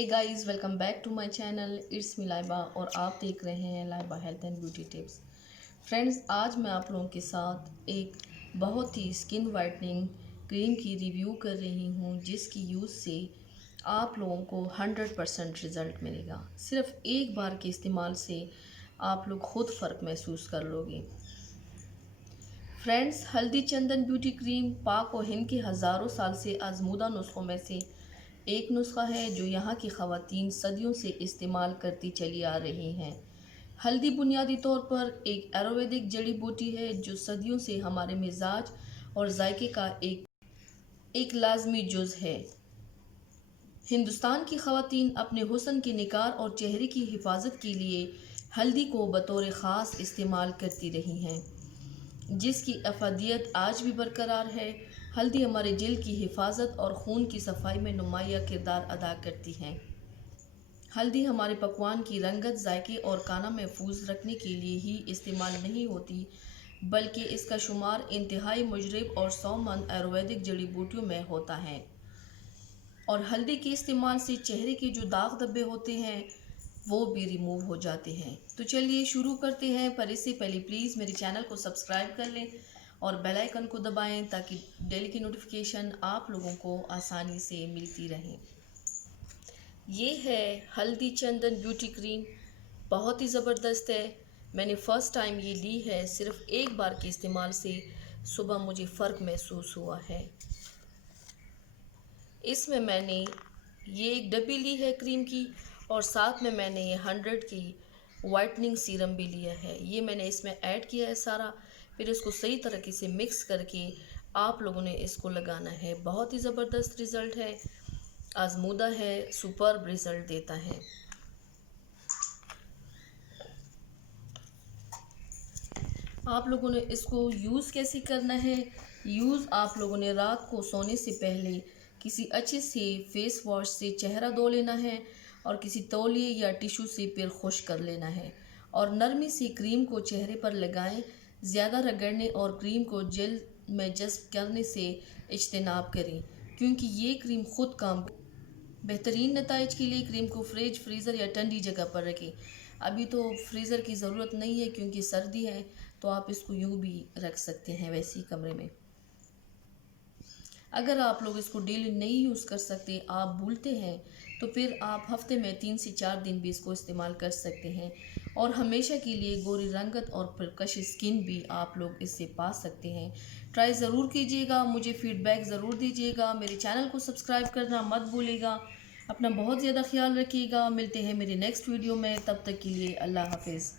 Hey guys, welcome back to my channel. It's me Laiba और आप देख रहे हैं Laiba health and beauty tips. Friends, आज मैं आप लोगों के साथ एक बहुत ही स्किन वाइटनिंग क्रीम की रिव्यू कर रही हूँ, जिसकी यूज़ से आप लोगों को 100% रिज़ल्ट मिलेगा। सिर्फ एक बार के इस्तेमाल से आप लोग खुद फ़र्क महसूस कर लोगे। फ्रेंड्स, हल्दी चंदन ब्यूटी क्रीम पाक और हिंद के हज़ारों साल से आजमूदा नुस्खों में से एक नुस्खा है जो यहाँ की ख़वातीन सदियों से इस्तेमाल करती चली आ रही हैं। हल्दी बुनियादी तौर पर एक आयुर्वेदिक जड़ी बूटी है जो सदियों से हमारे मिजाज और जायके का एक लाजमी जुज़ है। हिंदुस्तान की ख़वातीन अपने हुस्न की निखार और चेहरे की हिफाजत के लिए हल्दी को बतौर ख़ास इस्तेमाल करती रही हैं, जिसकी अफादियत आज भी बरकरार है। हल्दी हमारे जिल्द की हिफाजत और खून की सफाई में नुमाया किरदार अदा करती है। हल्दी हमारे पकवान की रंगत, जायके और खाना महफूज रखने के लिए ही इस्तेमाल नहीं होती, बल्कि इसका शुमार इंतहाई मुजरब और सौमंद आयुर्वेदिक जड़ी बूटियों में होता है। और हल्दी के इस्तेमाल से चेहरे के जो दाग धब्बे होते हैं वो भी रिमूव हो जाते हैं। तो चलिए शुरू करते हैं, पर इससे पहले प्लीज़ मेरे चैनल को सब्सक्राइब कर लें और बेल आइकन को दबाएं ताकि डेली की नोटिफिकेशन आप लोगों को आसानी से मिलती रहे। ये है हल्दी चंदन ब्यूटी क्रीम, बहुत ही ज़बरदस्त है। मैंने फ़र्स्ट टाइम ये ली है, सिर्फ एक बार के इस्तेमाल से सुबह मुझे फ़र्क महसूस हुआ है। इसमें मैंने ये एक डब्बी ली है क्रीम की और साथ में मैंने ये 100 की वाइटनिंग सीरम भी लिया है। ये मैंने इसमें ऐड किया है सारा, फिर इसको सही तरीके से मिक्स करके आप लोगों ने इसको लगाना है। बहुत ही ज़बरदस्त रिज़ल्ट है, आजमूदा है, सुपर्ब रिज़ल्ट देता है। आप लोगों ने इसको यूज़ कैसे करना है? यूज़ आप लोगों ने रात को सोने से पहले किसी अच्छे से फेस वॉश से चेहरा धो लेना है और किसी तौलिए या टिश्यू से फिर खुश कर लेना है और नरमी से क्रीम को चेहरे पर लगाएं। ज़्यादा रगड़ने और क्रीम को जेल में जज्ब करने से इज्तनाब करें, क्योंकि ये क्रीम खुद काम। बेहतरीन नताइज के लिए क्रीम को फ्रिज, फ्रीज़र या ठंडी जगह पर रखें। अभी तो फ्रीज़र की ज़रूरत नहीं है क्योंकि सर्दी है, तो आप इसको यूँ भी रख सकते हैं वैसे ही कमरे में। अगर आप लोग इसको डेली नहीं यूज़ कर सकते, आप भूलते हैं, तो फिर आप हफ्ते में 3 से 4 दिन भी इसको इस्तेमाल कर सकते हैं और हमेशा के लिए गोरी रंगत और परकश स्किन भी आप लोग इससे पा सकते हैं। ट्राई ज़रूर कीजिएगा, मुझे फ़ीडबैक ज़रूर दीजिएगा। मेरे चैनल को सब्सक्राइब करना मत भूलिएगा। अपना बहुत ज़्यादा ख्याल रखिएगा। मिलते हैं मेरे नेक्स्ट वीडियो में, तब तक के लिए अल्लाह हाफिज़।